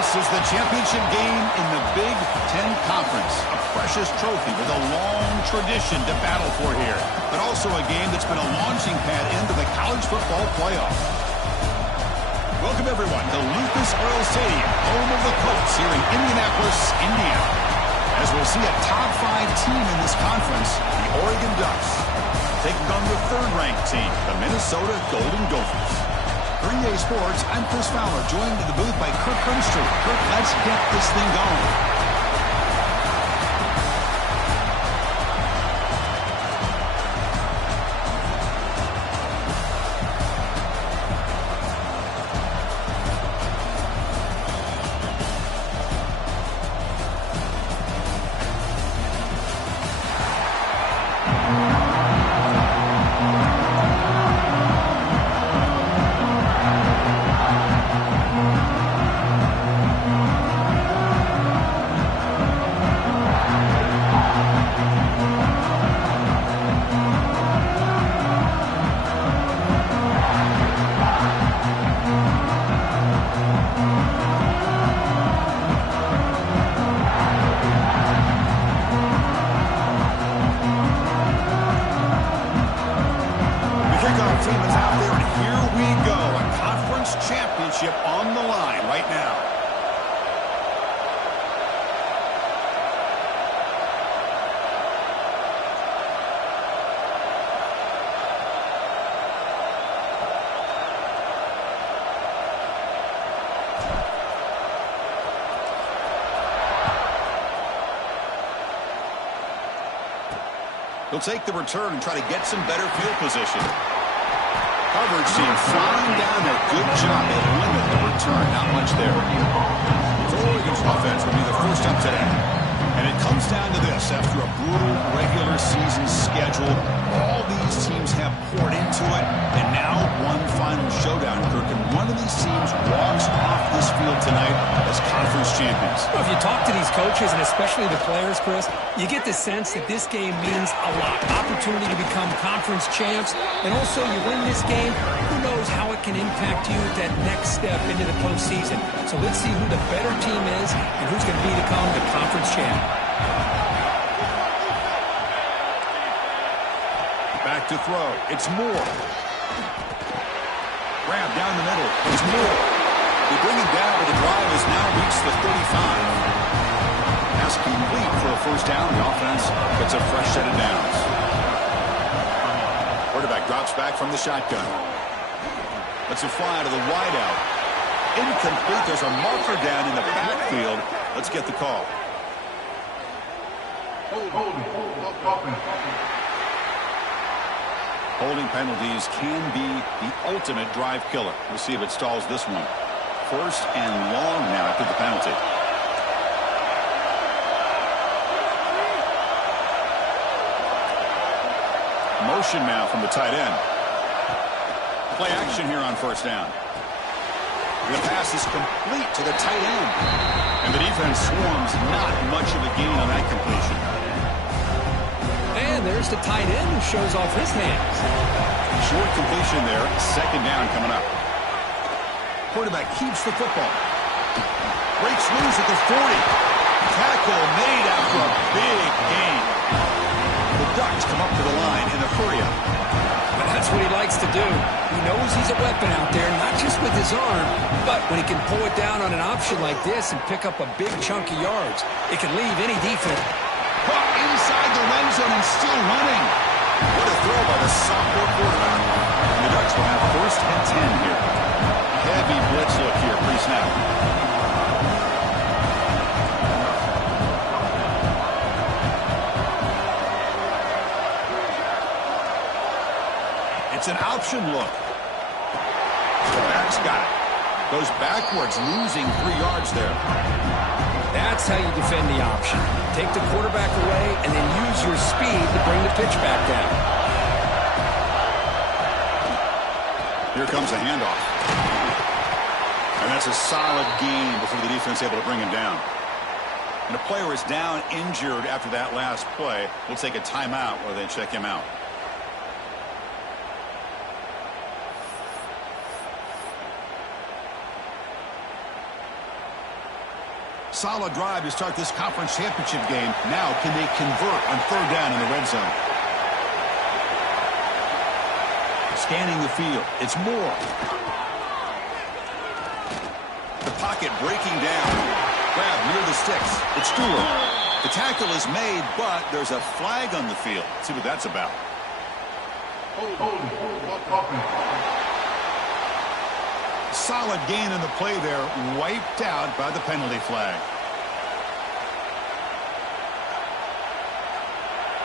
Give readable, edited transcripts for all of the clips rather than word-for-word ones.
This is the championship game in the Big Ten Conference. A precious trophy with a long tradition to battle for here. But also a game that's been a launching pad into the college football playoff. Welcome, everyone, to Lucas Oil Stadium, home of the Colts here in Indianapolis, Indiana. As we'll see a top-5 team in this conference, the Oregon Ducks, taking on the third-ranked team, the Minnesota Golden Gophers. For EA Sports, I'm Chris Fowler, joined in the booth by Kirk Herbstreit. Kirk, let's get this thing going. On the line right now. He'll take the return and try to get some better field position. Coverage seems flying down there. Good job. They limit the return. Not much there. So Oregon's offense will be the first up today. And it comes down to this. After a brutal regular season schedule, all these teams have poured into it. And now one final showdown, Kirk. And one of these teams walks off this field tonight as conference champions. Well, if you talk to these coaches, and especially the players, Chris, you get the sense that this game means a lot. Opportunity to become conference champs. And also, you win this game, who knows how it can impact you at that next step into the postseason. So let's see who the better team is and who's going to become the conference champ. Back to throw. It's Moore. Grab down the middle. It's Moore. They bring him down, but the drive has now reached the 35. Pass complete for a first down. The offense gets a fresh set of downs. Quarterback drops back from the shotgun. Let's a fly to the wideout. Incomplete. There's a marker down in the backfield. Let's get the call. Holding penalties can be the ultimate drive killer. We'll see if it stalls this one. First and long now after the penalty. Motion now from the tight end. Play action here on first down. The pass is complete to the tight end. And the defense swarms. Not much of a gain on that completion. And there's the tight end who shows off his hands. Short completion there. Second down coming up. Quarterback keeps the football. Breaks loose at the 40. Tackle made after a big gain. The Ducks come up to the line in a hurry up. But that's what he likes to do. He knows he's a weapon out there, not just with his arm, but when he can pull it down on an option like this and pick up a big chunk of yards, it can leave any defense. But inside the red zone and still running. What a throw by the sophomore quarterback. And the Ducks will have first and 10 here. Heavy blitz look here, pre-snap. It's an option look. The back's got it. Goes backwards, losing 3 yards there. That's how you defend the option. Take the quarterback away and then use your speed to bring the pitch back down. Here comes a handoff. And that's a solid gain before the defense able to bring him down. And a player is down injured after that last play. We'll take a timeout while they check him out. Solid drive to start this conference championship game. Now, can they convert on third down in the red zone? Scanning the field. It's Moore. The pocket breaking down. Grab near the sticks. It's Stewart. The tackle is made, but there's a flag on the field. Let's see what that's about. Solid gain in the play there, wiped out by the penalty flag.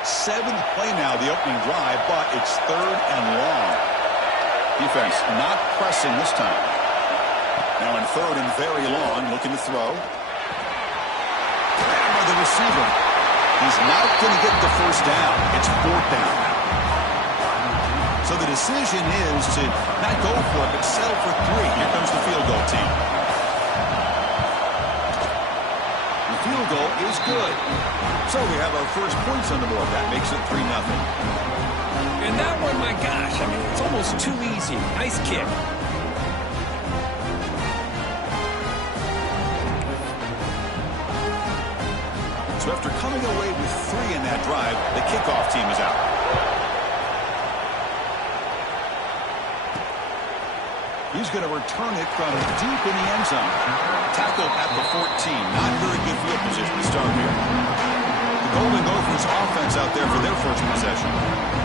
7th play now, the opening drive, but it's 3rd and long. Defense not pressing this time. Now in 3rd and very long, looking to throw. Grab by the receiver. He's not going to get the first down. It's 4th down now. So the decision is to not go for it, but settle for 3. Here comes the field goal team. The field goal is good. So we have our first points on the board. That makes it 3-0. And that one, my gosh, I mean, it's almost too easy. Nice kick. So after coming away with 3 in that drive, the kickoff team is out. He's going to return it from deep in the end zone. Tackled at the 14. Not very good field position to start here. The Golden Gophers offense out there for their first possession.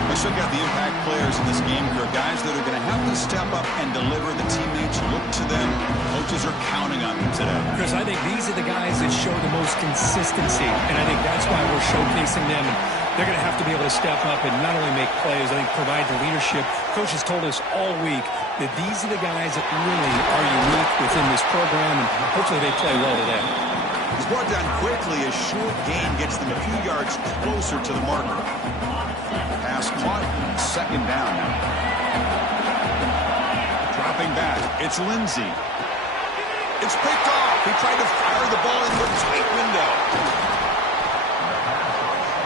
They still got the impact players in this game. They're guys that are going to have to step up and deliver. The teammates look to them. Coaches are counting on them today. Chris, I think these are the guys that show the most consistency, and I think that's why we're showcasing them. And they're going to have to be able to step up and not only make plays, I think provide the leadership. Coach has told us all week that these are the guys that really are unique within this program, and hopefully they play well today. He's brought down quickly. A short gain gets them a few yards closer to the marker. Pass caught. 2nd down now. Dropping back. It's Lindsey. It's picked off. He tried to fire the ball into a tight window.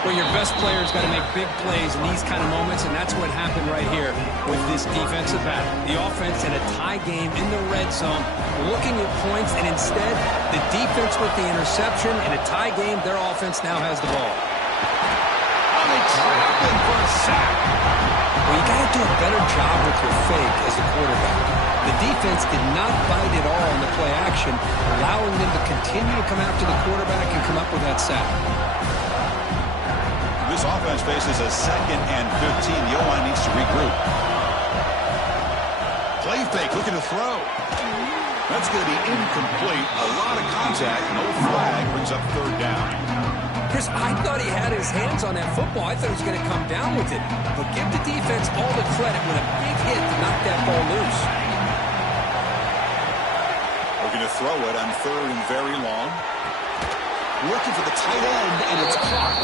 Well, your best players got to make big plays in these kind of moments, and that's what happened right here with this defensive battle. The offense in a tie game in the red zone, looking at points, and instead, the defense with the interception. In a tie game, their offense now has the ball. Oh, they trap him for a sack. Well, you got to do a better job with your fake as a quarterback. The defense did not bite at all in the play action, allowing them to continue to come after the quarterback and come up with that sack. This offense faces a 2nd and 15. The O-line needs to regroup. Play fake, looking to throw. That's going to be incomplete. A lot of contact. No flag. Brings up 3rd down. Chris, I thought he had his hands on that football. I thought he was going to come down with it. But give the defense all the credit with a big hit to knock that ball loose. Looking to throw it on 3rd and very long. Looking for the tight end, and it's caught.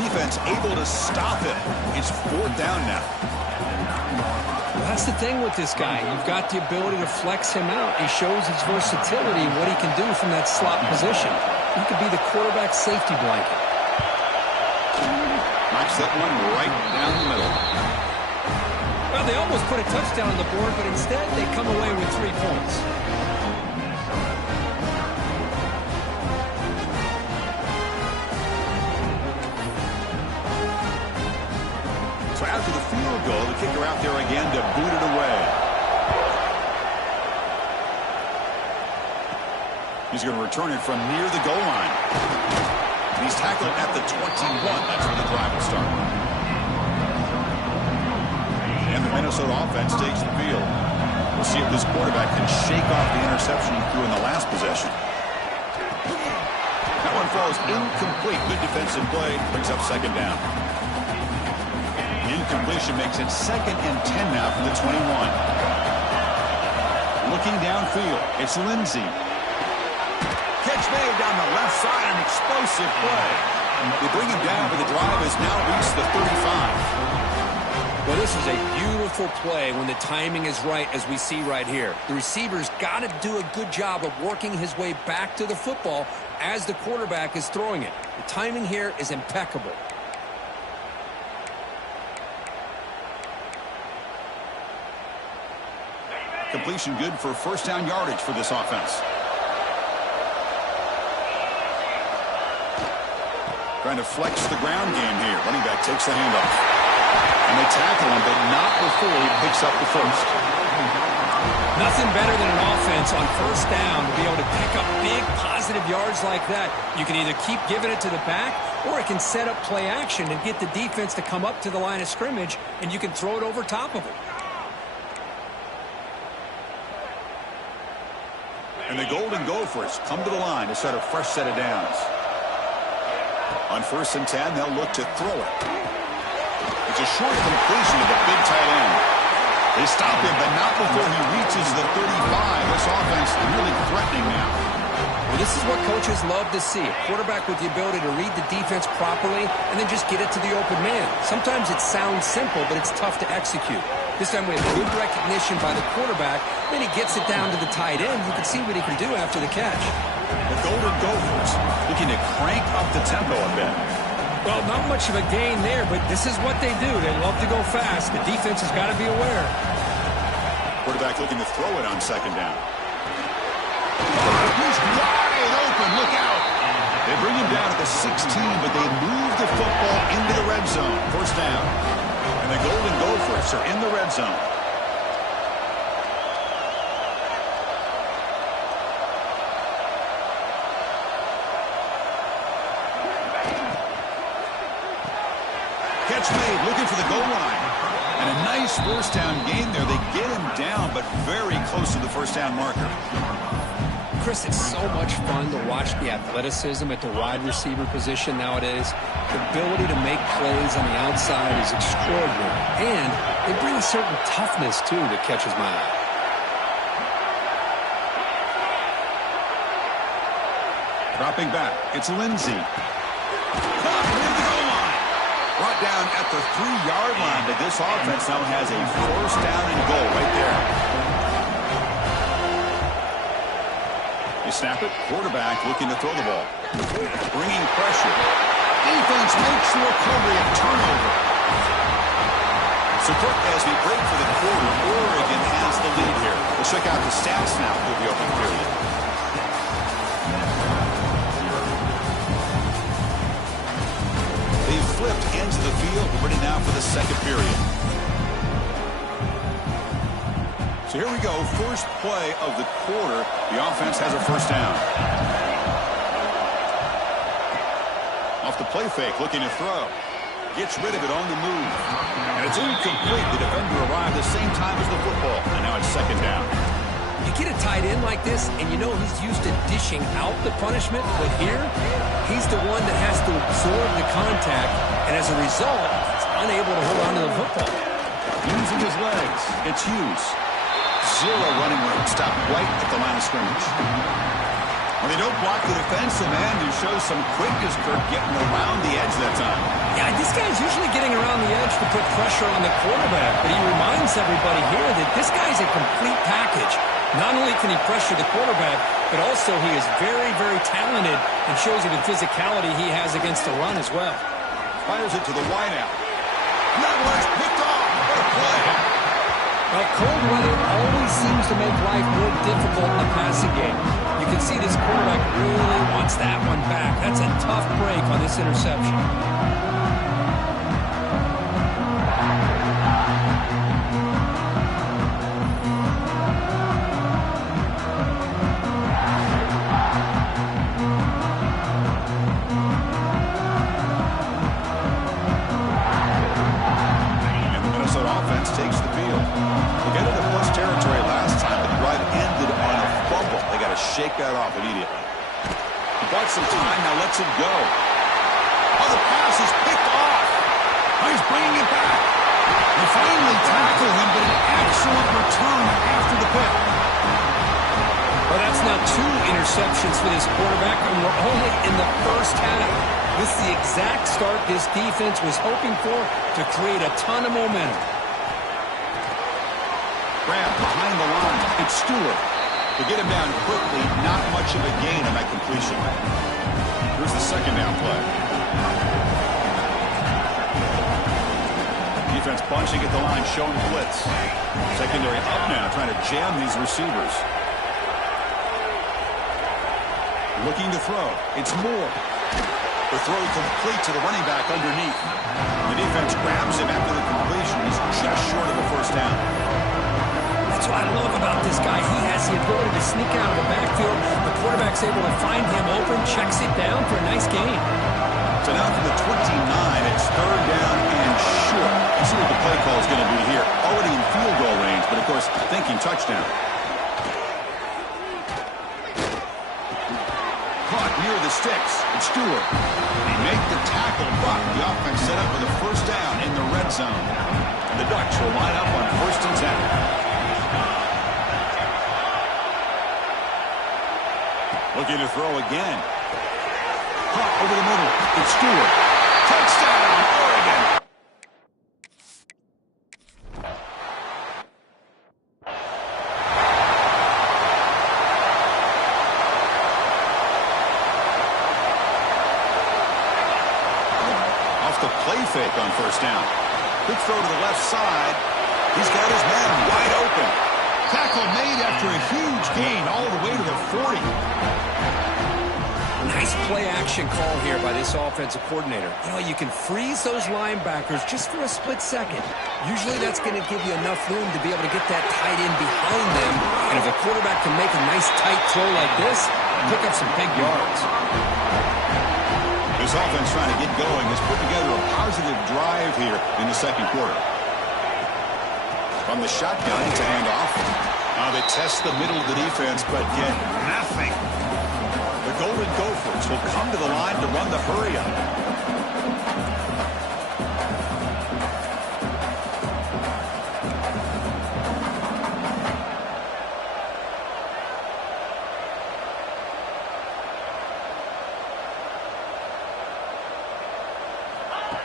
Defense able to stop it. It's 4th down now. Well, that's the thing with this guy. You've got the ability to flex him out. He shows his versatility and what he can do from that slot position. He could be the quarterback safety blanket. Knocks that one right down the middle. Well, they almost put a touchdown on the board, but instead they come away with 3 points. So after the field goal, the kicker out there again to boot it away. He's going to return it from near the goal line. He's tackled at the 21. That's where the drive will start. And the Minnesota offense takes the field. We'll see if this quarterback can shake off the interception he threw in the last possession. That one falls incomplete. Good defensive play. Brings up 2nd down. Incompletion makes it 2nd and 10 now from the 21. Looking downfield, it's Lindsey. Catch made down the left side, an explosive play. They bring him down, but the drive has now reached the 35. Well, this is a beautiful play when the timing is right, as we see right here. The receiver's got to do a good job of working his way back to the football as the quarterback is throwing it. The timing here is impeccable. Completion good for 1st down yardage for this offense. Trying to flex the ground game here. Running back takes the handoff. And they tackle him, but not before he picks up the first. Nothing better than an offense on first down to be able to pick up big positive yards like that. You can either keep giving it to the back, or it can set up play action and get the defense to come up to the line of scrimmage, and you can throw it over top of it. And the Golden Gophers come to the line to set a fresh set of downs. On 1st and 10, they'll look to throw it. It's a short completion to the big tight end. They stop him, but not before he reaches the 35. This offense really threatening now. Well, this is what coaches love to see. A quarterback with the ability to read the defense properly and then just get it to the open man. Sometimes it sounds simple, but it's tough to execute. This time we have good recognition by the quarterback. Then he gets it down to the tight end. You can see what he can do after the catch. The Golden Gophers looking to crank up the tempo a bit. Well, not much of a gain there, but this is what they do. They love to go fast. The defense has got to be aware. Quarterback looking to throw it on 2nd down. He's wide open. Look out. They bring him down at the 16, but they move the football into the red zone. 1st down. And the Golden Gophers are in the red zone. Catch made, looking for the goal line. And a nice 1st down gain there. They get him down, but very close to the 1st down marker. Chris, it's so much fun to watch the athleticism at the wide receiver position nowadays. The ability to make plays on the outside is extraordinary. And they bring a certain toughness, too, that catches my eye. Dropping back, it's Lindsey. Caught near the goal line. Brought down at the 3-yard line, but this offense now has a 1st down and goal right there. You snap it, quarterback looking to throw the ball. Bringing pressure. Defense makes the recovery and turnover. So quick as we break for the quarter, Oregon has the lead here. We'll check out the stats now for the opening period. They've flipped ends of the field. We're ready now for the 2nd period. So here we go, first play of the quarter. The offense has a 1st down. Off the play fake, looking to throw. Gets rid of it on the move. And it's incomplete. The defender arrived the same time as the football. And now it's 2nd down. You get a tight end like this, and you know he's used to dishing out the punishment. But here, he's the one that has to absorb the contact. And as a result, he's unable to hold on to the football. Using his legs, it's Hughes. 0 running room. Stopped right at the line of scrimmage. When they don't block the defensive man, he shows some quickness, Kirk, getting around the edge that time. Yeah, this guy's usually getting around the edge to put pressure on the quarterback, but he reminds everybody here that this guy's a complete package. Not only can he pressure the quarterback, but also he is very, very talented and shows you the physicality he has against the run as well. Fires it to the wideout. That one's picked off. What a play. Well, cold weather always seems to make life more difficult in the passing game. You can see this quarterback really wants that one back. That's a tough break on this interception. And the Minnesota offense takes the field. They got into plus territory last time, but the drive ended on a fumble. They got to shake that off immediately. He bought some time, now lets it go. Oh, the pass is picked off. Oh, he's bringing it back. They finally tackle him, but an excellent return after the pick. Well, that's now 2 interceptions for this quarterback, and we're only in the first half. This is the exact start this defense was hoping for to create a ton of momentum. Grab behind the line. It's Stewart. To get him down quickly, not much of a gain on that completion. Here's the 2nd down play. Defense bunching at the line, showing blitz. Secondary up now, trying to jam these receivers. Looking to throw. It's Moore. The throw complete to the running back underneath. The defense grabs him after the completion. He's just short of a first down. That's what I love about this guy. He has the ability to sneak out of the backfield. The quarterback's able to find him open, checks it down for a nice gain. So now from the 29, it's third down and short. Let's see what the play call is going to be here. Already in field goal range, but of course, thinking touchdown. Caught near the sticks. It's Stewart. They make the tackle, but the offense set up with a first down in the red zone. And the Ducks will line up on 1st and 10. Looking to throw again. Caught over the middle. It's Stewart. Touchdown, Oregon. Off the play fake on first down. Quick throw to the left side. He's got his man wide open. Tackle made after a huge gain all the way to the 40. Nice play-action call here by this offensive coordinator. You know, you can freeze those linebackers just for a split second. Usually that's going to give you enough room to be able to get that tight end behind them. And if a quarterback can make a nice tight throw like this, pick up some big yards. This offense trying to get going has put together a positive drive here in the second quarter. From the shotgun, it's a handoff. They test the middle of the defense, but get nothing. The Golden Gophers will come to the line to run the hurry-up.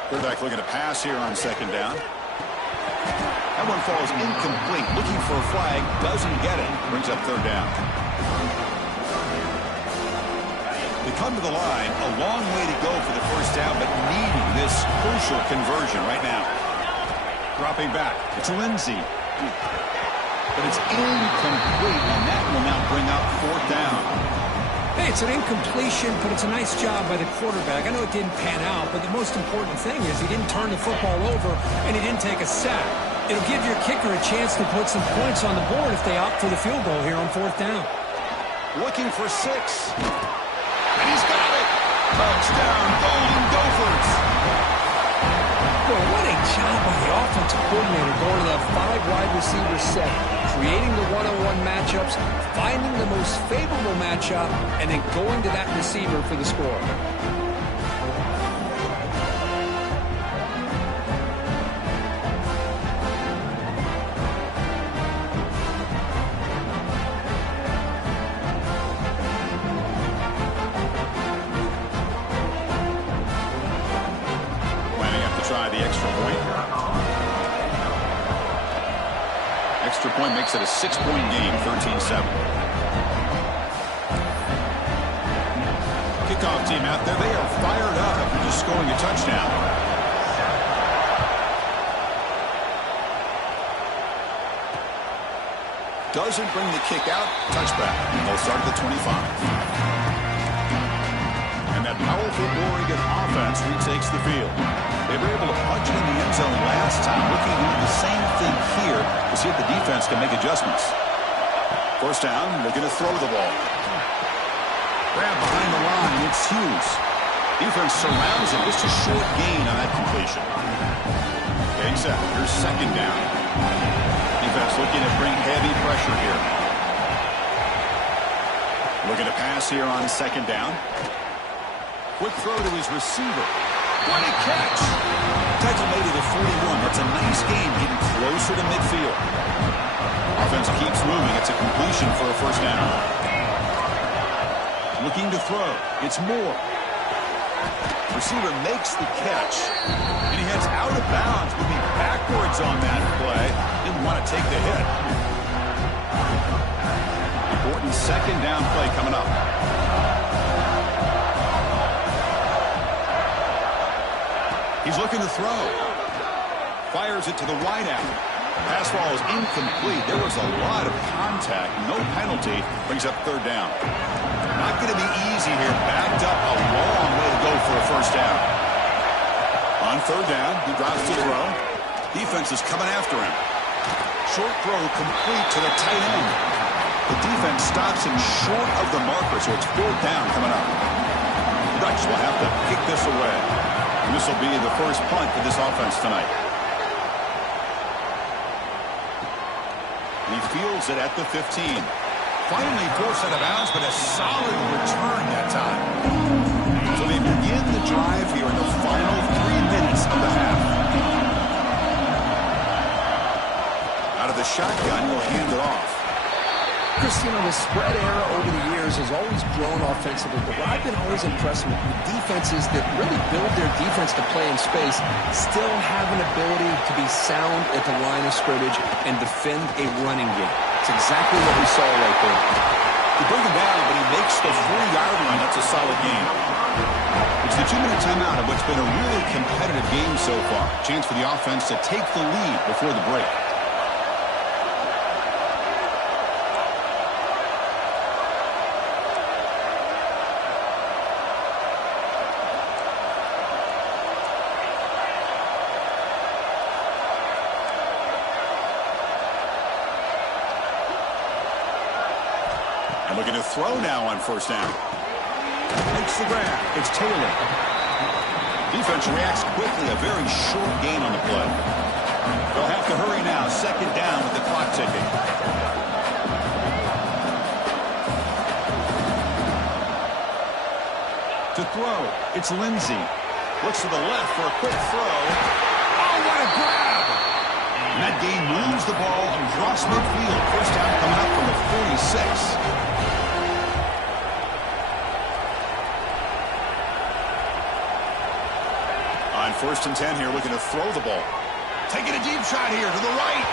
Quarterback looking to pass here on second down. That one falls incomplete. Looking for a flag. Doesn't get it. Brings up third down. They come to the line. A long way to go for the first down, but needing this crucial conversion right now. Dropping back. It's Lindsey. But it's incomplete, and that will now bring up fourth down. Hey, it's an incompletion, but it's a nice job by the quarterback. I know it didn't pan out, but the most important thing is he didn't turn the football over, and he didn't take a sack. It'll give your kicker a chance to put some points on the board if they opt for the field goal here on fourth down. Looking for 6. And he's got it! Touchdown, Golden Gophers! Boy, what a job by the offensive coordinator going to that 5-wide receiver set, creating the one-on-one matchups, finding the most favorable matchup, and then going to that receiver for the score. Try the extra point. Extra point makes it a 6-point game, 13-7. Kickoff team out there, they are fired up after just scoring a touchdown. Doesn't bring the kick out, touchback. They'll start at the 25. And that powerful Oregon offense retakes the field. They were able to punch it in the end zone last time. Looking to do the same thing here to see if the defense can make adjustments. First down, they're going to throw the ball. Grab behind the line, it's Hughes. Defense surrounds him, just a short gain on that completion. Getting set, here's second down. Defense looking to bring heavy pressure here. Looking to pass here on second down. Quick throw to his receiver. What a catch! Tackle made it at 41. That's a nice game, getting closer to midfield. Offense keeps moving. It's a completion for a first down. Looking to throw. It's Moore. Receiver makes the catch, and he heads out of bounds, moving backwards on that play. Didn't want to take the hit. Important second down play coming up. He's looking to throw. Fires it to the wideout. Pass ball is incomplete. There was a lot of contact. No penalty. Brings up third down. Not going to be easy here. Backed up a long way to go. go for a first down. On third down, he drops to throw. Defense is coming after him. Short throw complete to the tight end. The defense stops him short of the marker, so it's fourth down coming up. Dutch will have to kick this away. And this will be the first punt for this offense tonight. He fields it at the 15. Finally forced out of bounds, but a solid return that time. So they begin the drive here in the final 3 minutes of the half. Out of the shotgun, he'll hand it off. Christian, the spread era over the years has always grown offensively, but what I've been always impressed with defenses that really build their defense to play in space still have an ability to be sound at the line of scrimmage and defend a running game. It's exactly what we saw right there. You bring him down, but he makes the 40-yard line. That's a solid game. It's the 2-minute timeout of what's been a really competitive game so far. Chance for the offense to take the lead before the break. Looking to throw now on first down. Makes the grab. It's Taylor. Defense reacts quickly. A very short gain on the play. They'll have to hurry now. Second down with the clock ticking. To throw, it's Lindsey. Looks to the left for a quick throw. Oh, what a grab! And that game moves the ball across midfield. First down coming up from the 46. On first and 10 here, looking to throw the ball. Taking a deep shot here to the right.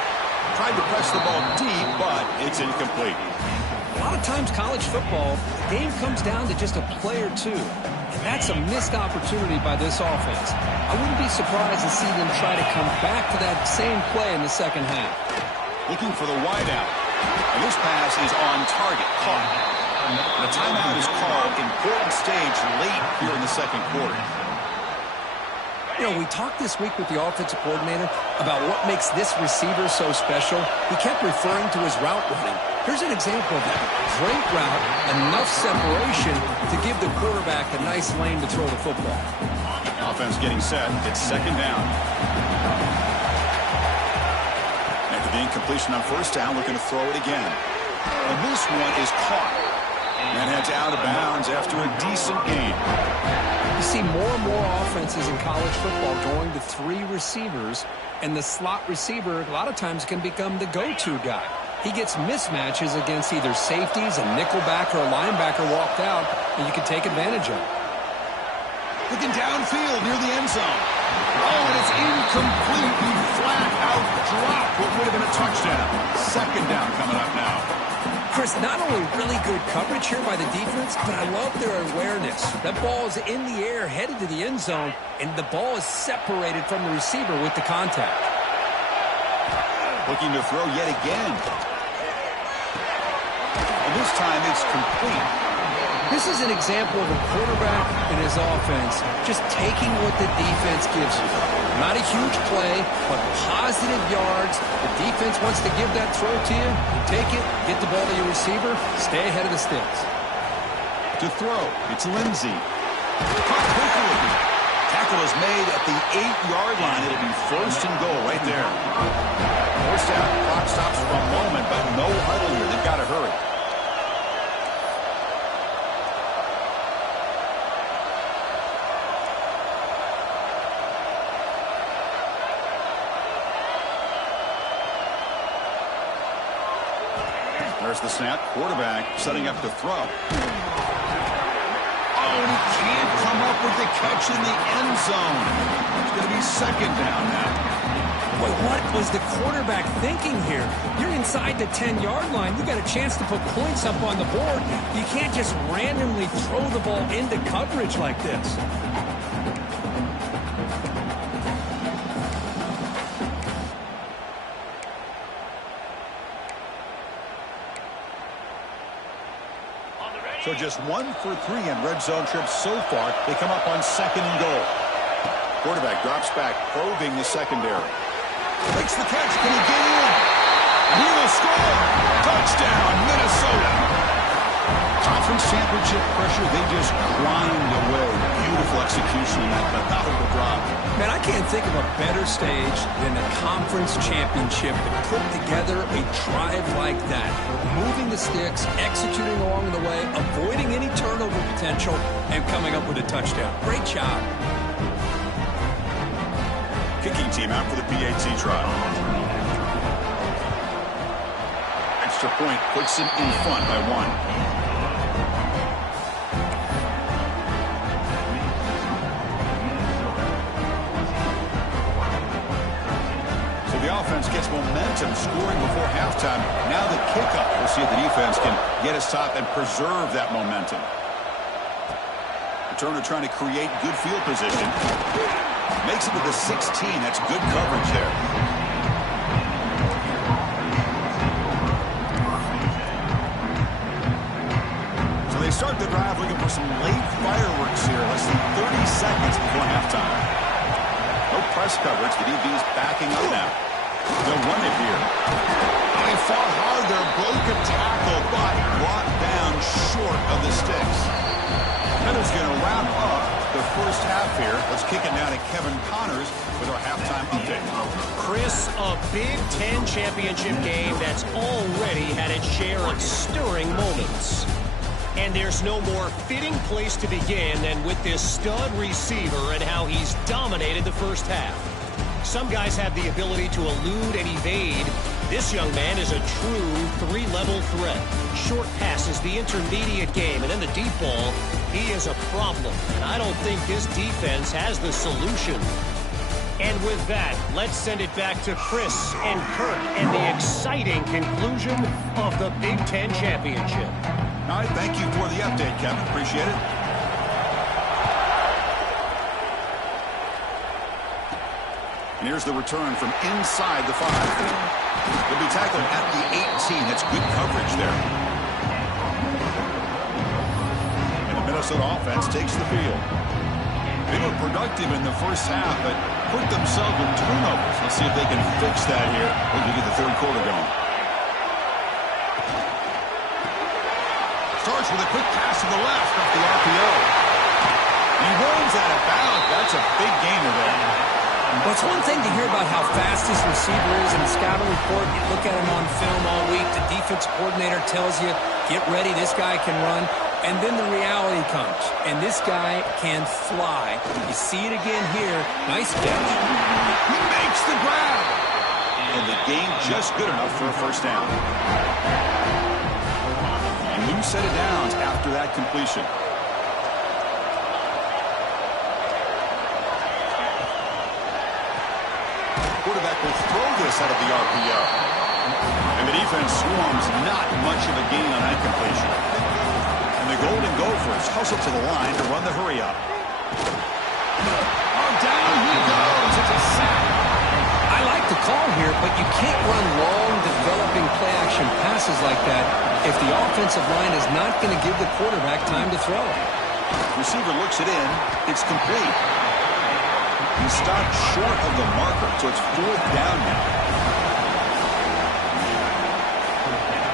Tried to press the ball deep, but it's incomplete. A lot of times college football, the game comes down to just a play or two. And that's a missed opportunity by this offense. I wouldn't be surprised to see them try to come back to that same play in the second half. Looking for the wideout. And this pass is on target, caught. The timeout is called. Important stage late here in the second quarter. You know, we talked this week with the offensive coordinator about what makes this receiver so special. He kept referring to his route running. Here's an example of that. Great route, enough separation to give the quarterback a nice lane to throw the football. Offense getting set. It's second down. After the incompletion on first down, looking to throw it again. And this one is caught. And heads out of bounds after a decent gain. You see more and more offenses in college football going to 3 receivers, and the slot receiver a lot of times can become the go-to guy. He gets mismatches against either safeties, a nickelback, or a linebacker walked out, and you can take advantage of it. Looking downfield near the end zone. Oh, and it's incomplete. He flat out dropped what would have been a touchdown. Second down coming up now. Chris, not only really good coverage here by the defense, but I love their awareness. That ball is in the air, headed to the end zone, and the ball is separated from the receiver with the contact. Looking to throw yet again. And this time it's complete. This is an example of a quarterback and his offense just taking what the defense gives you. Not a huge play, but positive yards. The defense wants to give that throw to you. You take it, get the ball to your receiver, stay ahead of the sticks. To throw, it's Lindsey. Caught quickly. Tackle is made at the 8-yard line. It'll be first and goal right there. First down, clock stops for a moment, but no huddle here. They've got to hurry. There's the snap. Quarterback setting up to throw. Oh, and he can't come up with the catch in the end zone. It's going to be second down now. Boy, what was the quarterback thinking here? You're inside the 10-yard line. You got a chance to put points up on the board. You can't just randomly throw the ball into coverage like this. So So just 1 for 3 in red zone trips so far. They come up on 2nd and goal. Quarterback drops back, probing the secondary. Makes the catch. Can he get in? He will score. Touchdown, Minnesota. Conference championship pressure, they just grind away. Beautiful execution in that methodical drop. Man, I can't think of a better stage than the conference championship to put together a drive like that. Moving the sticks, executing along the way, avoiding any turnover potential, and coming up with a touchdown. Great job. Kicking team out for the PAT try. Extra point puts them in front by 1. The offense gets momentum, scoring before halftime. Now the kickoff. We'll see if the defense can get a stop and preserve that momentum. Returner trying to create good field position. Makes it to the 16. That's good coverage there. So they start the drive looking for some late fireworks here. Less than 30 seconds before halftime. No press coverage. The DB's backing up now. They'll run it here. Oh, he fought hard there, broke a tackle, but brought down short of the sticks. That is going to wrap up the first half here. Let's kick it now to Kevin Connors with our halftime update. Chris, a Big Ten championship game that's already had its share of stirring moments. And there's no more fitting place to begin than with this stud receiver and how he's dominated the first half. Some guys have the ability to elude and evade. This young man is a true 3-level threat. Short passes, the intermediate game, and then the deep ball. He is a problem, and I don't think this defense has the solution. And with that, let's send it back to Chris and Kirk and the exciting conclusion of the Big Ten Championship. All right, thank you for the update, Kevin. Appreciate it. And here's the return from inside the 5. He'll be tackled at the 18. That's good coverage there. And the Minnesota offense takes the field. They were productive in the first half, but put themselves in turnovers. Let's see if they can fix that here as we get the third quarter going. Starts with a quick pass to the left off the RPO. He runs out of bounds. That's a big gainer there. Well, it's one thing to hear about how fast this receiver is in the scouting report. You look at him on film all week. The defense coordinator tells you, get ready, this guy can run. And then the reality comes, and this guy can fly. You see it again here. Nice catch. He makes the grab. And the game just good enough for a first down. A new set of downs after that completion. Quarterback will throw this out of the RPO. And the defense swarms, not much of a gain on that completion. And the Golden Gophers hustle to the line to run the hurry up. Oh, down he goes. It's a sack. I like the call here, but you can't run long, developing play-action passes like that if the offensive line is not going to give the quarterback time to throw. Receiver looks it in. It's complete. He stopped short of the marker, so it's 4th down now.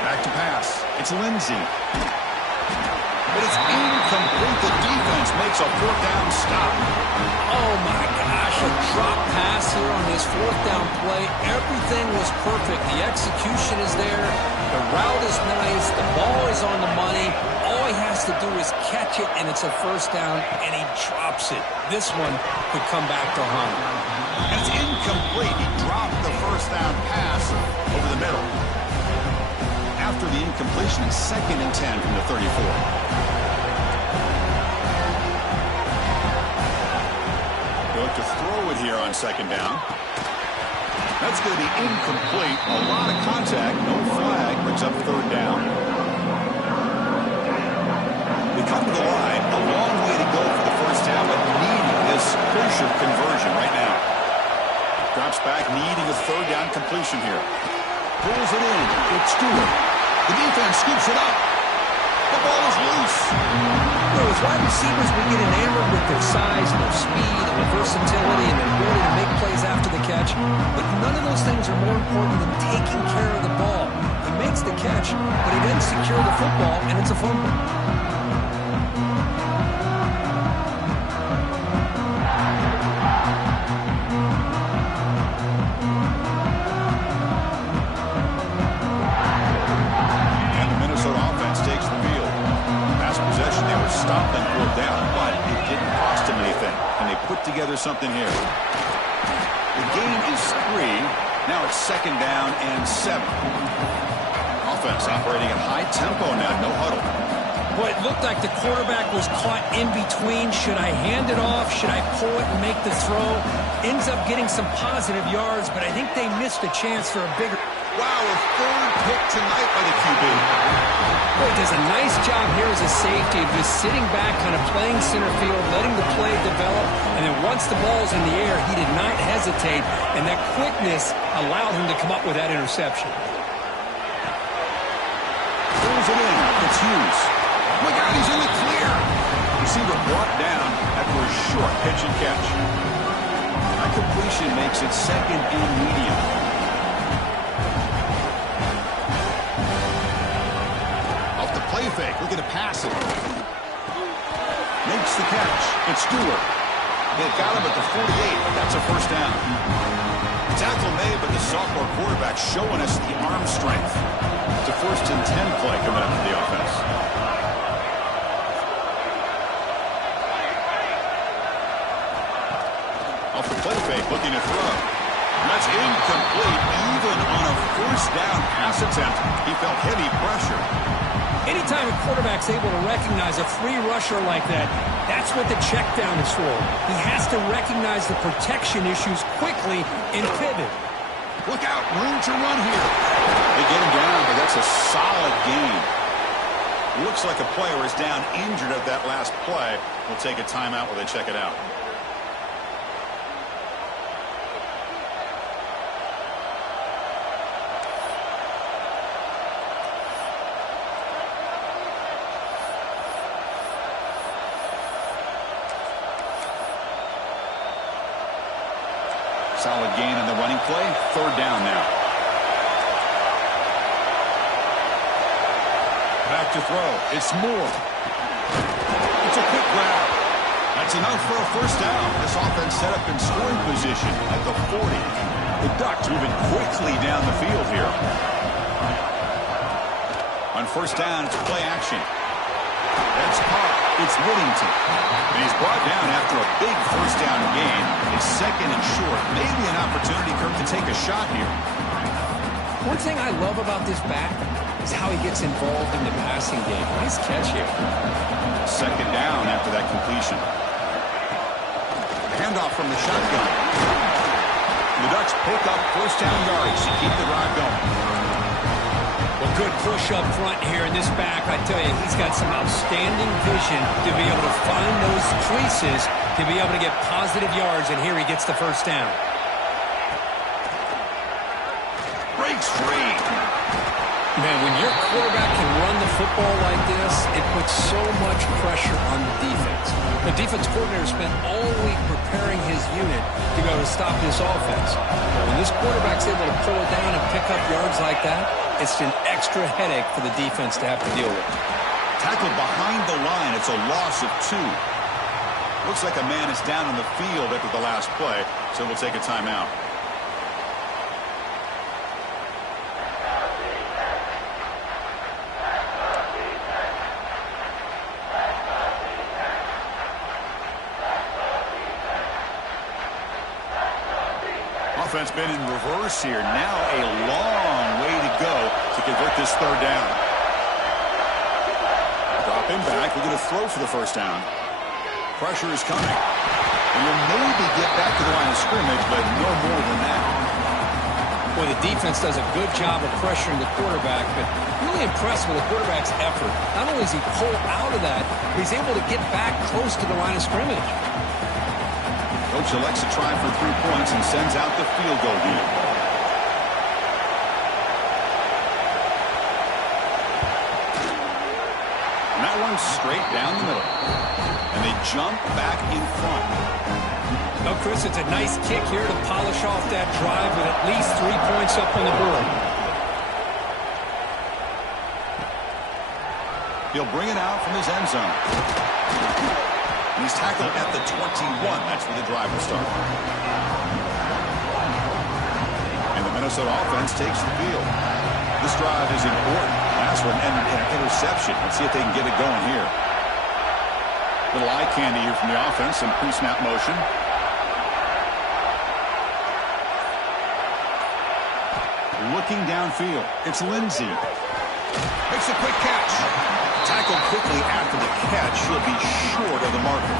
Back to pass. It's Lindsey. But it's incomplete. The defense makes a 4th down stop. Oh, my gosh, a drop pass here on this 4th down play. Everything was perfect. The execution is there. The route is nice. The ball is on the money. All he has to do is catch it, and it's a first down, and he drops it. This one could come back to haunt him. And it's incomplete. He dropped the first down pass over the middle. After the incompletion, it's 2nd and 10 from the 34. They look to throw it here on 2nd down. That's going to be incomplete. A lot of contact. No flag. Brings up 3rd down. They come to the line. A long way to go for the first down, but needing this crucial conversion right now. Drops back, needing a 3rd down completion here. Pulls it in. It's Stewart. The defense scoops it up. The ball is loose. As wide receivers, we get enamored with their size and their speed and their versatility and their ability to make plays after the catch. But none of those things are more important than taking care of the ball. He makes the catch, but he doesn't secure the football, and it's a fumble. Stopped on fourth down, but it didn't cost him anything, and they put together something here. The gain is 3. Now it's 2nd down and 7. Offense operating at high tempo now, no huddle. Well, it looked like the quarterback was caught in between. Should I hand it off? Should I pull it and make the throw? Ends up getting some positive yards, but I think they missed a chance for a bigger... Wow, a 3rd pick tonight by the QB. Boy, does a nice job here as a safety of just sitting back, kind of playing center field, letting the play develop, and then once the ball's in the air, he did not hesitate, and that quickness allowed him to come up with that interception. Throws it in. It's Hughes. Look out, he's in the clear. Receiver brought down after a short pitch and catch. That completion makes it 2nd and medium. Play fake, looking to pass it. Makes the catch. It's Stewart. They got him at the 48, but that's a 1st down. Tackle made, but the sophomore quarterback showing us the arm strength. It's a 1st and 10 play coming up for the offense. Off the play fake, looking to throw. That's incomplete, even on a 1st down pass attempt. He felt heavy pressure. Anytime a quarterback's able to recognize a free rusher like that, that's what the check down is for. He has to recognize the protection issues quickly and pivot. Look out, room to run here. They get him down, but that's a solid gain. Looks like a player is down injured at that last play. We'll take a timeout while they check it out. Solid gain on the running play. 3rd down now. Back to throw. It's Moore. It's a quick grab. That's enough for a 1st down. This offense set up in scoring position at the 40. The Ducks moving quickly down the field here. On 1st down, it's play action. That's Carr. It's Whittington. And he's brought down after a big 1st down gain. It's 2nd and short. Maybe an opportunity, Kirk, to take a shot here. One thing I love about this back is how he gets involved in the passing game. Nice catch here. 2nd down after that completion. Handoff from the shotgun. The Ducks pick up 1st down yards to keep the drive going. Well, good push up front here in this back. I tell you, he's got some outstanding vision to be able to find those creases, to be able to get positive yards, and here he gets the 1st down. Breaks free. Man, when your quarterback can run the football like this, it puts so much pressure on the defense. The defense coordinator spent all week preparing his unit to be able to stop this offense. When this quarterback's able to pull it down and pick up yards like that, it's an extra headache for the defense to have to deal with. Tackled behind the line. It's a loss of 2. Looks like a man is down on the field after the last play, so we'll take a timeout. Offense been in reverse here. Now a long way to go to convert this 3rd down. Drop him back. We're going to throw for the 1st down. Pressure is coming. And you'll maybe get back to the line of scrimmage, but no more than that. Boy, the defense does a good job of pressuring the quarterback, but really impressed with the quarterback's effort. Not only does he pull out of that, but he's able to get back close to the line of scrimmage. Coach elects to try for 3 points and sends out the field goal unit. straight down the middle. And they jump back in front. No, Chris, it's a nice kick here to polish off that drive with at least 3 points up on the board. He'll bring it out from his end zone. He's tackled at the 21. That's where the drive will start. And the Minnesota offense takes the field. This drive is important. Last one ended in an interception. Let's see if they can get it going here. Little eye candy here from the offense. Some pre-snap motion. Looking downfield. It's Lindsey. Makes a quick catch. Tackled quickly after the catch. He'll be short of the marker.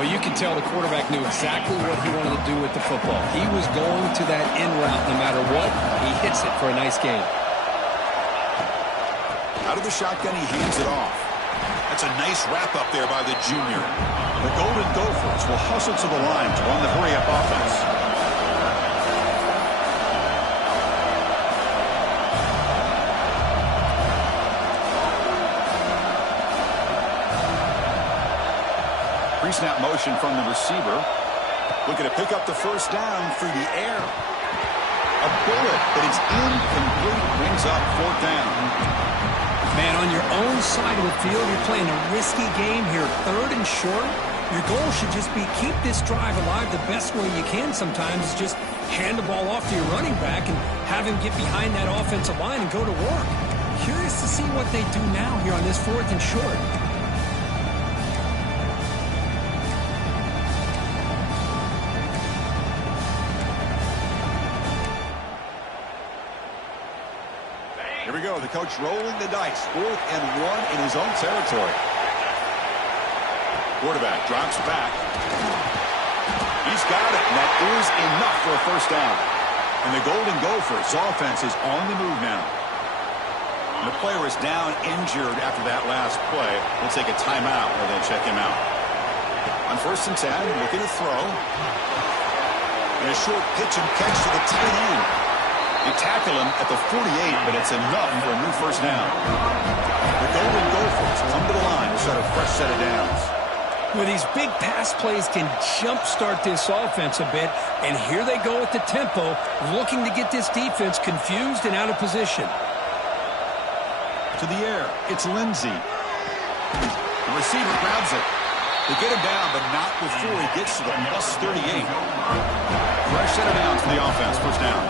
Well, you can tell the quarterback knew exactly what he wanted to do with the football. He was going to that in route no matter what. He hits it for a nice gain. Out of the shotgun, he hands it off. That's a nice wrap up there by the junior. The Golden Gophers will hustle to the line to run the hurry-up offense. Pre-snap motion from the receiver. Looking to pick up the first down through the air. A bullet, but it's incomplete. Brings up fourth down. Man, on your own side of the field, you're playing a risky game here. 3rd and short. Your goal should just be keep this drive alive the best way you can sometimes. Is just hand the ball off to your running back and have him get behind that offensive line and go to work. Curious to see what they do now here on this 4th and short. Here we go. The coach rolling the dice. 4th and 1 in his own territory. Quarterback drops back. He's got it. And that is enough for a first down. And the Golden Gophers offense is on the move now. And the player is down injured after that last play. We'll take a timeout while they check him out. On 1st and 10, looking to throw. And a short pitch and catch to the tight end. They tackle him at the 48, but it's enough for a new first down. The Golden Gophers come to the line to set a fresh set of downs. Well, these big pass plays can jumpstart this offense a bit, and here they go at the tempo, looking to get this defense confused and out of position. To the air, it's Lindsey. The receiver grabs it. They get him down, but not before he gets to the +38. Fresh set of downs for the offense, first down.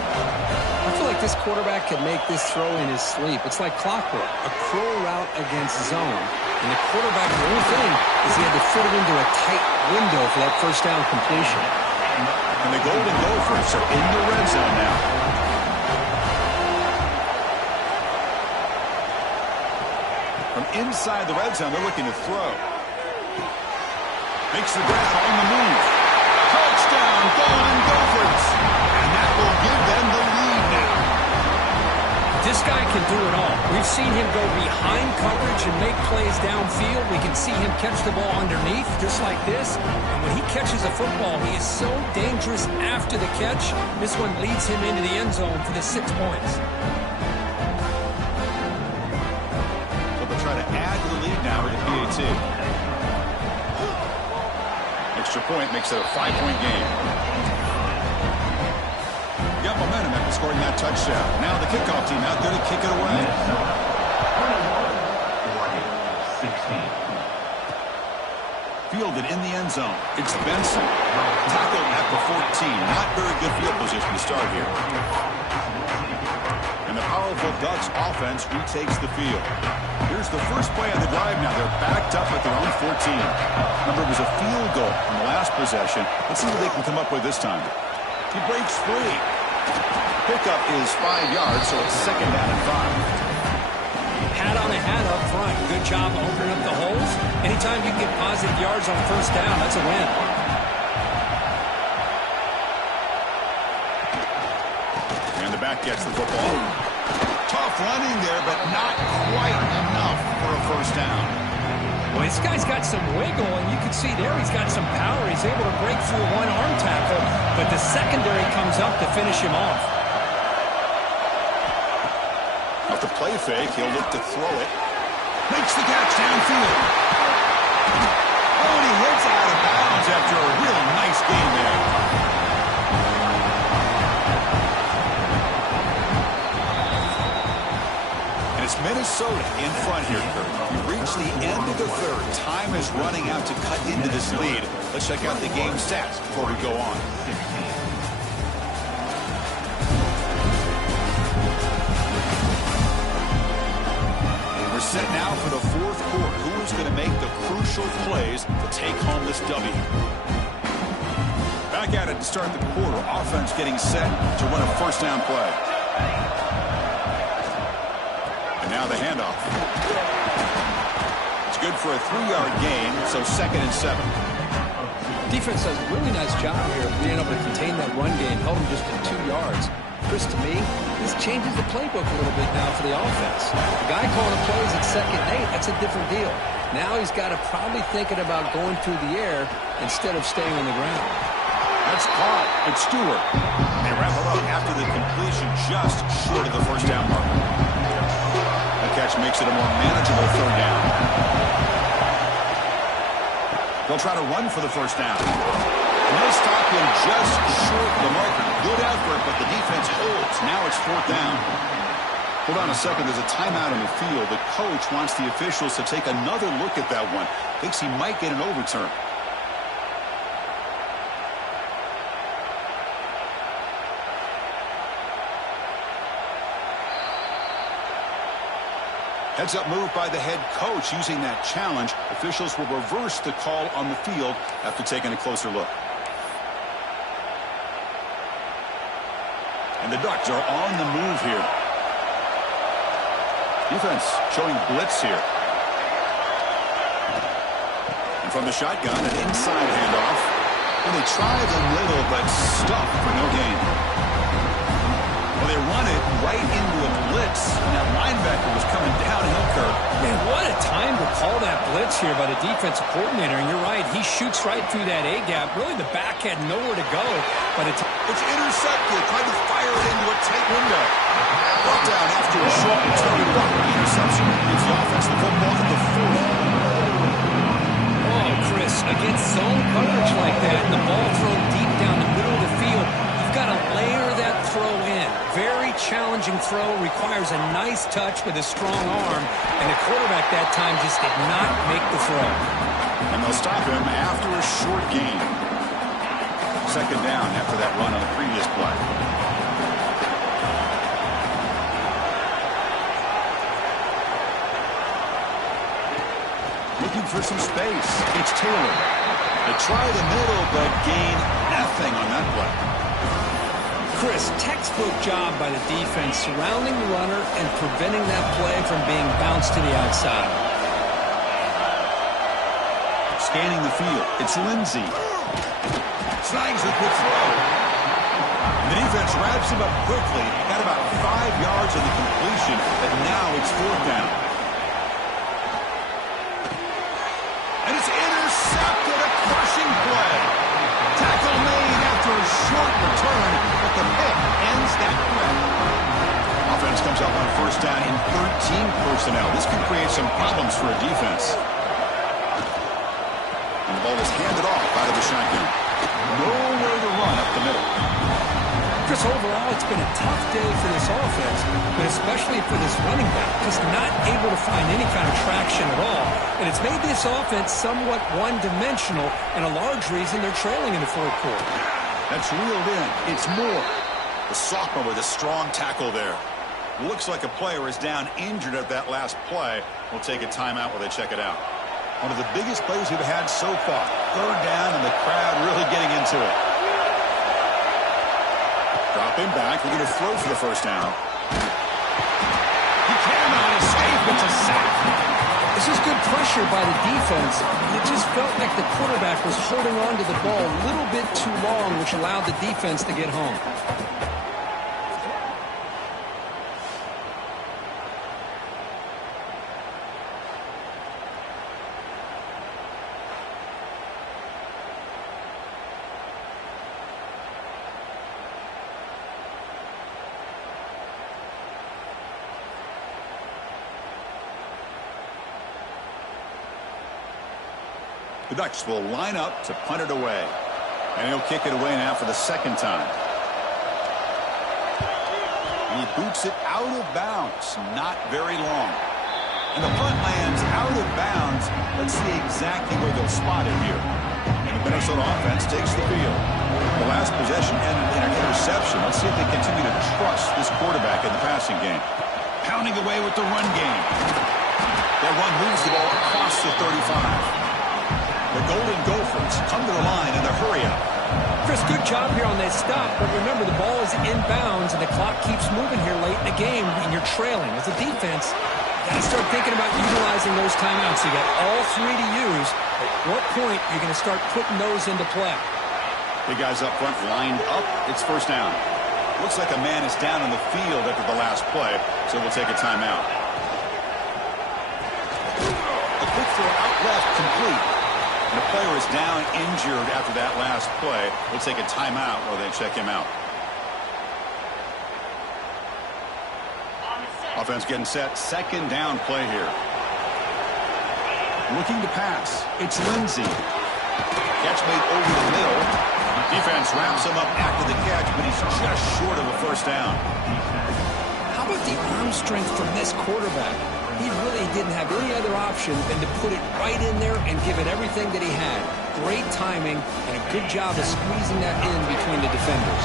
I feel like this quarterback could make this throw in his sleep. It's like clockwork, a crow route against zone. And the quarterback, the only thing is he had to fit it into a tight window for that first down completion. And the Golden Gophers are in the red zone now. From inside the red zone, they're looking to throw. Makes the grab on the move. Touchdown, Golden Gophers. And that will give them the lead now. This guy can do it all. We've seen him go behind coverage and make plays downfield. We can see him catch the ball underneath, just like this. And when he catches a football, he is so dangerous after the catch. This one leads him into the end zone for the 6 points. So they'll try to add to the lead now with the PAT. Extra point makes it a 5-point game. Got momentum after scoring that touchdown. Now the kickoff team out there to kick it away. Fielded in the end zone. It's Benson. Tackled at the 14. Not very good field position to start here. And the powerful Ducks offense retakes the field. Here's the first play of the drive now. They're backed up at their own 14. Remember, it was a field goal on the last possession. Let's see what they can come up with this time. He breaks free. Pickup is 5 yards, so it's 2nd down and 5. Hat on a hat up front. Good job opening up the holes. Anytime you can get positive yards on first down, that's a win. And the back gets the football. Tough running there, but not quite enough for a first down. Well, this guy's got some wiggle, and you can see there he's got some power. He's able to break through one arm tackle, but the secondary comes up to finish him off. Off the play fake, he'll look to throw it. Makes the catch downfield. Oh, and he hits out of bounds after a real nice game there. And it's Minnesota in front here, Kurt. We reach the end of the third. Time is running out to cut into this lead. Let's check out the game stats before we go on. Set now for the fourth quarter. Who is going to make the crucial plays to take home this W? Back at it to start the quarter. Offense getting set to run a first down play. And now the handoff. It's good for a 3-yard gain, so 2nd and 7. Defense does a really nice job here of being able to contain that run game, held them just to 2 yards. Chris, to me, this changes the playbook a little bit now for the offense. The guy calling the plays at 2nd and 8, that's a different deal. Now he's got to probably thinking about going through the air instead of staying on the ground. That's caught. It's Stewart. They wrap it up after the completion just short of the first down mark. The catch makes it a more manageable 3rd down. They'll try to run for the first down. And they'll stop him just short of the marker. Good effort, but the defense holds. Now it's 4th down. Hold on a second. There's a timeout on the field. The coach wants the officials to take another look at that one. Thinks he might get an overturn. Heads up move by the head coach using that challenge. Officials will reverse the call on the field after taking a closer look. And the Ducks are on the move here. Defense showing blitz here. And from the shotgun, an inside handoff. And they try the middle, but stuffed for no gain. Well, they run it right into a blitz, and that linebacker was coming downhill, Kirk. Man, what a time to call that blitz here by the defensive coordinator. And you're right, he shoots right through that A-gap. Really, the back had nowhere to go. But it's intercepted. Tried to fire it into a tight window. Brought down after a short return. Interception. Gives the offense the football at the 40. Oh, Chris, against zone coverage like that, and the ball thrown deep down the middle of the field, you've got to layer that throw in. Very challenging throw, requires a nice touch with a strong arm, and the quarterback that time just did not make the throw. And they'll stop him after a short gain. 2nd down after that run on the previous play. Looking for some space. It's Taylor. They try the middle, but gain nothing on that play. Chris, textbook job by the defense surrounding the runner and preventing that play from being bounced to the outside. Scanning the field. It's Lindsey. Snags the good throw. And the defense wraps him up quickly. Got about 5 yards of the completion, but now it's 4th down. And it's intercepted, a crushing play. Tackle made after a short return, but the pick ends that play. Offense comes up on 1st down in 13 personnel. This could create some problems for a defense. And the ball is handed off out of the shotgun. Nowhere to run up the middle. Chris, overall, it's been a tough day for this offense, but especially for this running back, just not able to find any kind of traction at all. And it's made this offense somewhat one-dimensional, and a large reason they're trailing in the 4th quarter. That's reeled in. It's Moore. The sophomore with a strong tackle there. Looks like a player is down injured at that last play. We'll take a timeout while they check it out. One of the biggest plays we've had so far. 3rd down, and the crowd really getting into it. Drop him back. They're going to throw for the first down. He cannot escape. It's a sack. This is good pressure by the defense. It just felt like the quarterback was holding on to the ball a little bit too long, which allowed the defense to get home. The Ducks will line up to punt it away. And he'll kick it away now for the second time. And he boots it out of bounds. Not very long. And the punt lands out of bounds. Let's see exactly where they'll spot it here. And the Minnesota offense takes the field. The last possession ended in an interception. Let's see if they continue to trust this quarterback in the passing game. Pounding away with the run game. That run moves the ball across the 35. The Golden Gophers come to the line in a hurry-up. Chris, good job here on that stop, but remember the ball is inbounds and the clock keeps moving here late in the game and you're trailing. As a defense, you got to start thinking about utilizing those timeouts. You got all three to use. At what point you're going to start putting those into play? The guys up front lined up. It's first down. Looks like a man is down on the field after the last play, so we'll take a timeout. A quick throw out left, complete. And the player is down injured after that last play. We'll take a timeout while they check him out. Offense getting set. Second down play here. Looking to pass. It's Lindsey. Catch made over the middle. Defense wraps him up after the catch, but he's just short of a first down. How about the arm strength from this quarterback? He really didn't have any other option than to put it right in there and give it everything that he had. Great timing and a good job of squeezing that in between the defenders.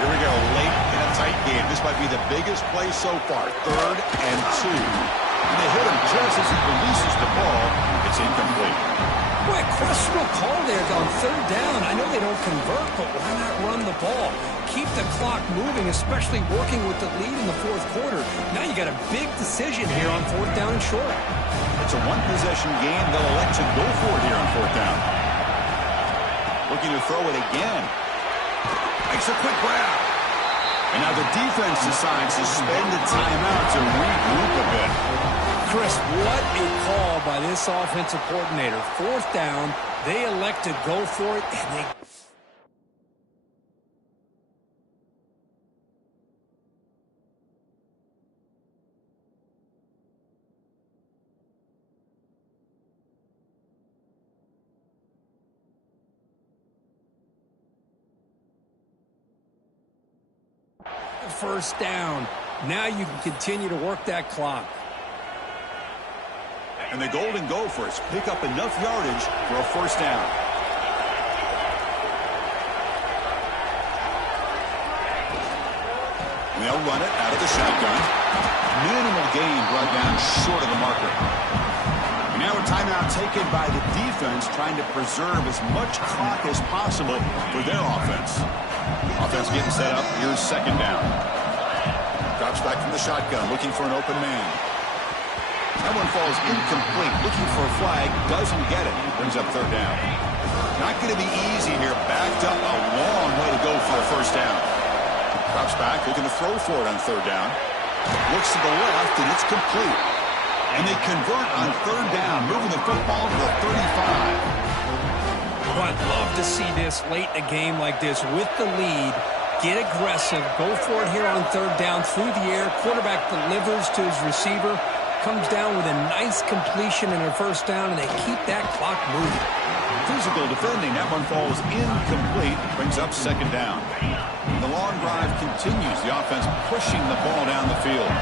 Here we go, late in a tight game. This might be the biggest play so far. 3rd and 2. And they hit him just as he releases the ball. It's incomplete. Boy, questionable call there on 3rd down. I know they don't convert, but why not run the ball? Keep the clock moving, especially working with the lead in the 4th quarter. Now you got a big decision here on 4th down and short. It's a one-possession game. They'll elect to go for it here on 4th down. Looking to throw it again. Makes a quick grab. And now the defense decides to spend the timeout to regroup a bit. Chris, what a call by this offensive coordinator. 4th down, they elect to go for it, and they... First down. Now you can continue to work that clock. And the Golden Gophers pick up enough yardage for a first down. And they'll run it out of the shotgun. Minimal gain brought down short of the marker. And now a timeout taken by the defense, trying to preserve as much clock as possible for their offense. Offense getting set up. Here's second down. Drops back from the shotgun, looking for an open man. That one falls incomplete. Looking for a flag. Doesn't get it. Brings up 3rd down. Not going to be easy here. Backed up a long way to go for a first down. Drops back, looking to throw for it on 3rd down. Looks to the left, and it's complete. And they convert on 3rd down, moving the football to the 35. Oh, I'd love to see this late in a game like this with the lead. Get aggressive. Go for it here on 3rd down through the air. Quarterback delivers to his receiver. Comes down with a nice completion and a first down, and they keep that clock moving. Physical defending. That one falls incomplete. Brings up second down. The long drive continues. The offense pushing the ball down the field.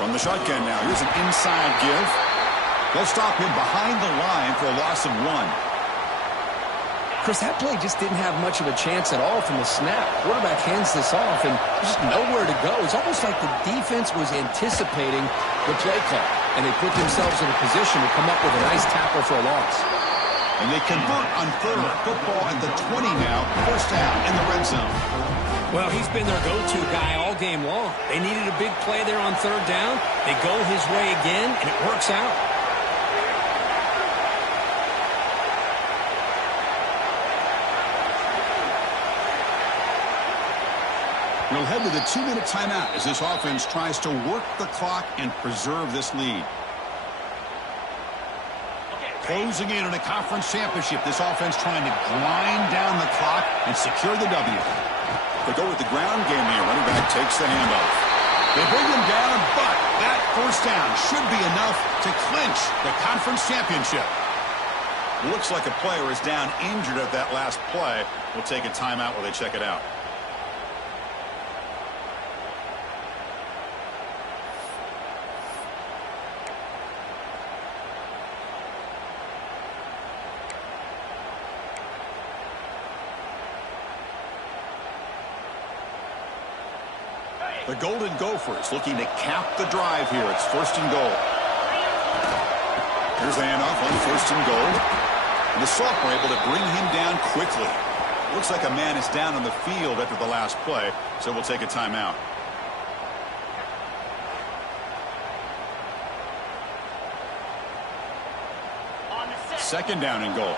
From the shotgun now. Here's an inside give. They'll stop him behind the line for a loss of 1. Chris, that play just didn't have much of a chance at all from the snap. Quarterback hands this off, and there's just nowhere to go. It's almost like the defense was anticipating the play call, and they put themselves in a position to come up with a nice tackle for a loss. And they convert on 3rd. Football at the 20 now. First down in the red zone. Well, he's been their go-to guy all game long. They needed a big play there on 3rd down. They go his way again, and it works out. We'll head to the 2-minute timeout as this offense tries to work the clock and preserve this lead. Closing in on a conference championship, this offense trying to grind down the clock and secure the W. They go with the ground game here. Running back takes the handoff. They bring him down, but that first down should be enough to clinch the conference championship. Looks like a player is down injured at that last play. We'll take a timeout while they check it out. The Golden Gophers looking to cap the drive here. It's 1st and goal. Here's the handoff on 1st and goal. And the sophomore able to bring him down quickly. Looks like a man is down on the field after the last play, so we'll take a timeout. Second down and goal.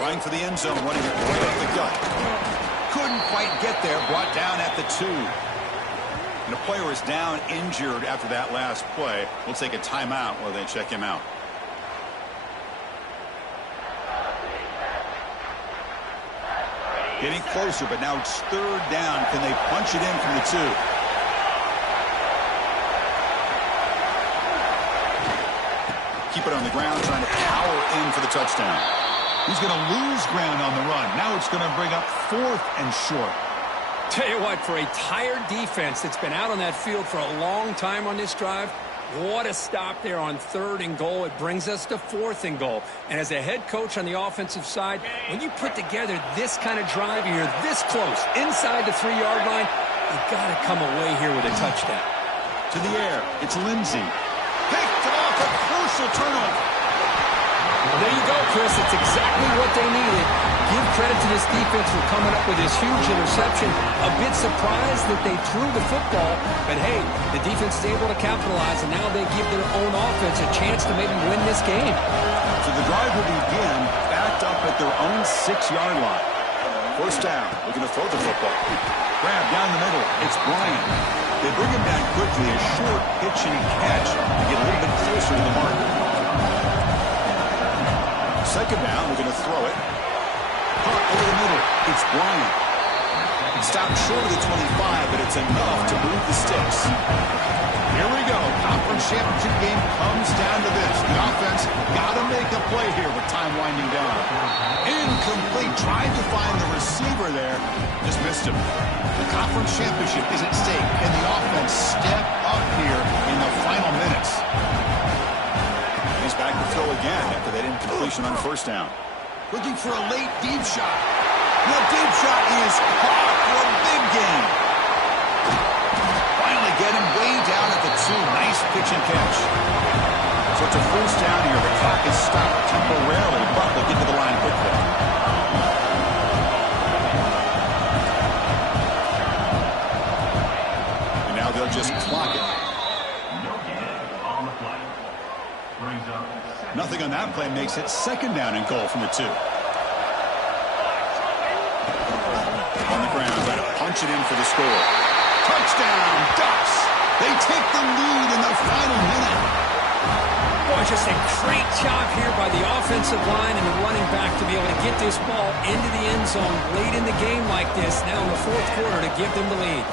Running for the end zone, running it right up the gut. Couldn't quite get there, brought down at the 2. And the player is down injured after that last play. We'll take a timeout while they check him out. Getting closer, but now it's 3rd down. Can they punch it in from the 2? Keep it on the ground, trying to power in for the touchdown. He's going to lose ground on the run. Now it's going to bring up 4th and short. Tell you what, for a tired defense that's been out on that field for a long time on this drive, what a stop there on 3rd and goal. It brings us to 4th and goal. And as a head coach on the offensive side, when you put together this kind of drive and you're this close, inside the 3-yard line, you've got to come away here with a touchdown. To the air, it's Lindsey. Picked off, a crucial turnover. There you go, Chris. It's exactly what they needed. Give credit to this defense for coming up with this huge interception. A bit surprised that they threw the football, but hey, the defense is able to capitalize, and now they give their own offense a chance to maybe win this game. So the drive will begin backed up at their own 6-yard line. 1st down, looking to throw the football. Grab down the middle. It's Bryant. They bring him down quickly, a short pitch and catch to get a little bit closer to the mark. 2nd down, we're going to throw it. Caught over the middle. It's Bryant. Stopped short of the 25, but it's enough to move the sticks. Here we go. Conference championship game comes down to this. The offense got to make a play here with time winding down. Incomplete. Tried to find the receiver there. Just missed him. The conference championship is at stake, and the offense step up here in the final minutes. He's back to throw again after that incompletion on 1st down. Looking for a late deep shot. The deep shot is caught for a big gain. Finally get him way down at the 2. Nice pitch and catch. So it's a 1st down here. The clock is stopped temporarily, but they'll get to the line quickly. And now they'll just clock it. Nothing on that play makes it 2nd down and goal from the 2. On the ground, trying to punch it in for the score. Touchdown, Ducks! They take the lead in the final minute. Boy, just a great job here by the offensive line and the running back to be able to get this ball into the end zone late in the game like this, now in the 4th quarter, to give them the lead.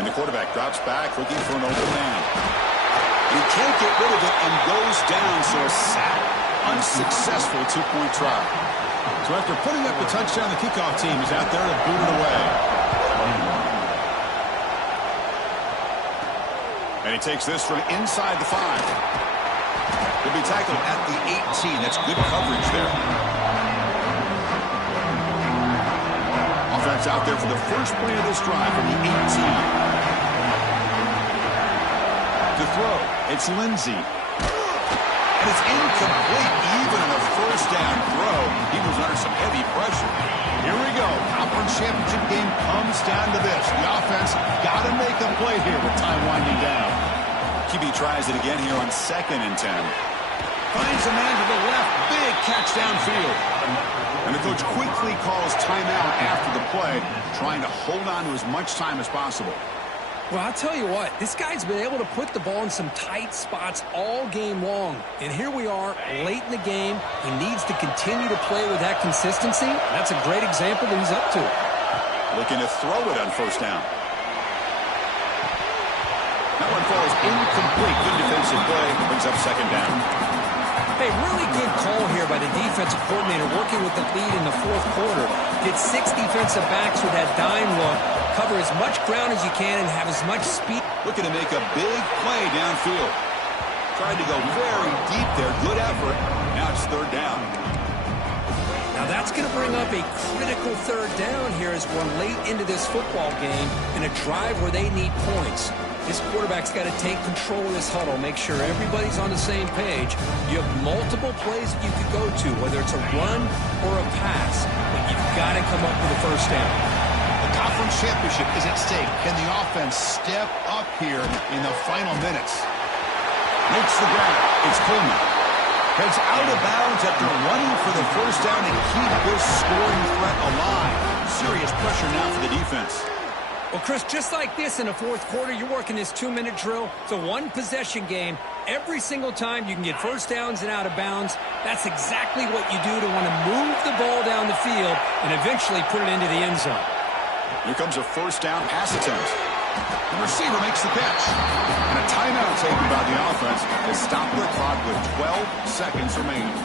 And the quarterback drops back, looking for an open man. He can't get rid of it and goes down, so a sack. Unsuccessful 2-point try. So after putting up the touchdown, the kickoff team is out there to boot it away. And he takes this from inside the 5. He'll be tackled at the 18. That's good coverage there. Offense out there for the first play of this drive from the 18. To throw, it's Lindsey. And it's incomplete even on a first down throw. He was under some heavy pressure. Here we go. Conference championship game comes down to this. The offense got to make a play here with time winding down. QB tries it again here on 2nd and 10. Finds a man to the left. Big catch downfield. And the coach quickly calls timeout after the play, trying to hold on to as much time as possible. Well, I'll tell you what, this guy's been able to put the ball in some tight spots all game long. And here we are, late in the game. He needs to continue to play with that consistency. That's a great example that he's up to. Looking to throw it on first down. That one falls incomplete. Good defensive play. Brings up 2nd down. Hey, really good call here by the defensive coordinator working with the lead in the 4th quarter. Get 6 defensive backs with that dime look. Cover as much ground as you can and have as much speed. Looking to make a big play downfield. Tried to go very deep there. Good effort. Now it's 3rd down. Now that's going to bring up a critical 3rd down here as we're late into this football game in a drive where they need points. This quarterback's got to take control of this huddle, make sure everybody's on the same page. You have multiple plays that you could go to, whether it's a run or a pass, but you've got to come up with a first down. The conference championship is at stake. Can the offense step up here in the final minutes? Makes the grab. It's Coleman. Heads out of bounds after running for the first down and keep this scoring threat alive. Serious pressure now for the defense. Well, Chris, just like this in the 4th quarter, you're working this 2-minute drill. It's a 1-possession game. Every single time you can get first downs and out of bounds, that's exactly what you do to want to move the ball down the field and eventually put it into the end zone. Here comes a first down pass attempt. The receiver makes the catch. And a timeout taken by the offense to stop the clock with 12 seconds remaining.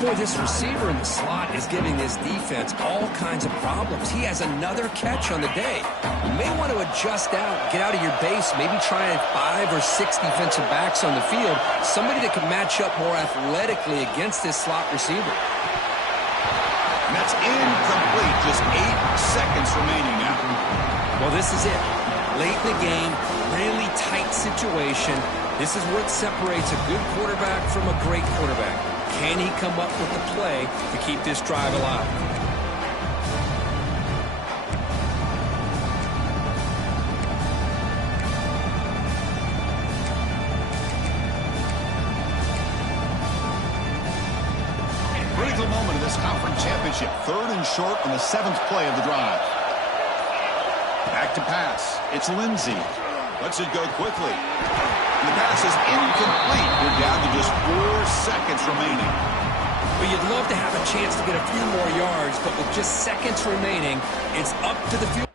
Boy, this receiver in the slot is giving this defense all kinds of problems. He has another catch on the day. You may want to adjust out, get out of your base, maybe try 5 or 6 defensive backs on the field, somebody that can match up more athletically against this slot receiver. And that's incomplete. Just 8 seconds remaining now. Well, this is it. Late in the game, really tight situation. This is what separates a good quarterback from a great quarterback. Can he come up with the play to keep this drive alive? Critical moment of this conference championship. 3rd and short on the 7th play of the drive. Back to pass. It's Lindsey. Lets it go quickly. And the pass is incomplete. We're down to just 4 seconds remaining. Well, you'd love to have a chance to get a few more yards, but with just seconds remaining, it's up to the field.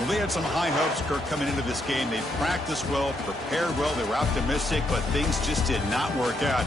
Well, they had some high hopes, Kirk, coming into this game. They practiced well, prepared well, they were optimistic, but things just did not work out.